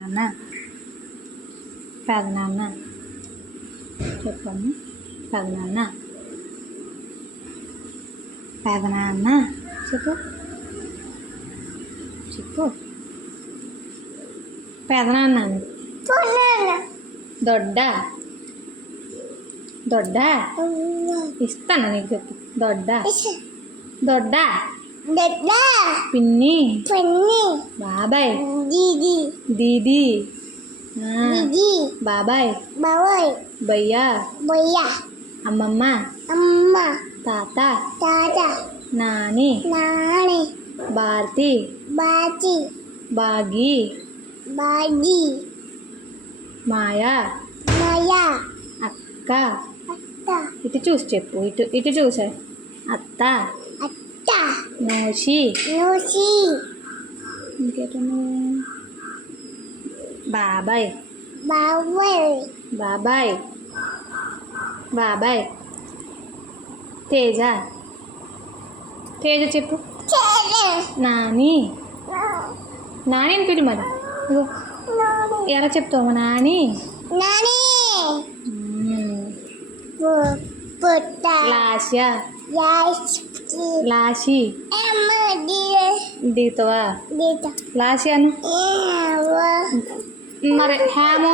నాన్న పెదనాన్న చెప్పండి. పెదనాన్న పెదనాన్న చెప్పు చెప్పు పెదనాన్న దొడ్డ దొడ్డ ఇస్తాను నీకు చెప్పు. దొడ్డ దొడ్డ పిన్ని బాబాయ్ దీది బాబాయ్ భయ్యా అమ్మమ్మ తాత నాని భారతి బాగి మాయా అక్క ఇటు చూసి చెప్పు. ఇటు చూసా. అత్త నోషి ఇంకేటన్నా బాబాయ్ బాబాయ్ బాబాయ్ తేజ చెప్పు. నాని నాని పిలు మరి. ఎలా చెప్తావు నాని? లాసి దీతవా లాసియాను మరి హ్యాము